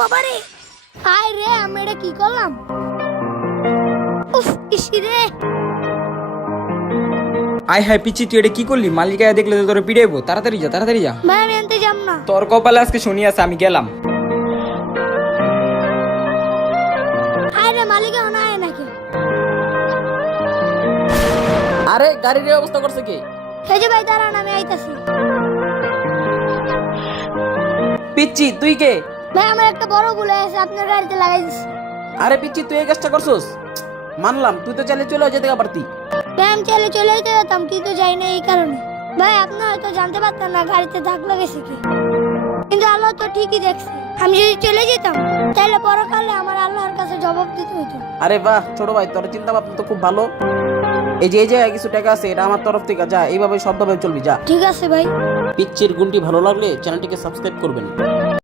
বাবা রে, হায় রে, আমি এটা কি করলাম? উফ, ইসি রে। আয় হায় পিচ্ছি, তুই এটা কি করলি? মালিকা দেখলে তো তোর পিড়াইবো। তাড়াতাড়ি যা, তাড়াতাড়ি যা। ভাই আমি আনতে যাব না। তোর কপালে আজকে শুনি আছে, আমি গেলাম। হায় রে, মালিক এখন আয় নাকি? আরে গাড়ির এই অবস্থা করছে কে? এই যে ভাই দাঁড়ান, আমি আইতাছি। পিচ্ছি তুই কে? ভাই আমার একটা বড় ভুল হয়েছে, আপনার গাড়িতে লাগাই দিছি। আরে পিচ্ছি তুই এই কাজটা করছস? মানলাম, তুই তো চাইলে চলে যেতে পারতি। ভাই আমি চলে যেতে যেতাম, কিন্তু যাই না এই কারণে। ভাই আপনি হয়তো জানতে পারতেন না গাড়িতে দাগ লেগেছে কি, কিন্তু আল্লাহ তো ঠিকই দেখছে। আমি যদি চলে যেতাম তাহলে পরকালে আমার আল্লাহর কাছে জবাব দিতে হতো। আরে বাহ ছোট ভাই, তোর চিন্তা ভাবনা তো খুব ভালো। এই যে কিছু টাকা আছে, এটা আমার তরফ থেকে, যা এইভাবে সবভাবে চলবি, যা। ঠিক আছে ভাই। পিচ্ছির গুণটি ভালো লাগলে চ্যানেলটিকে সাবস্ক্রাইব করবেন।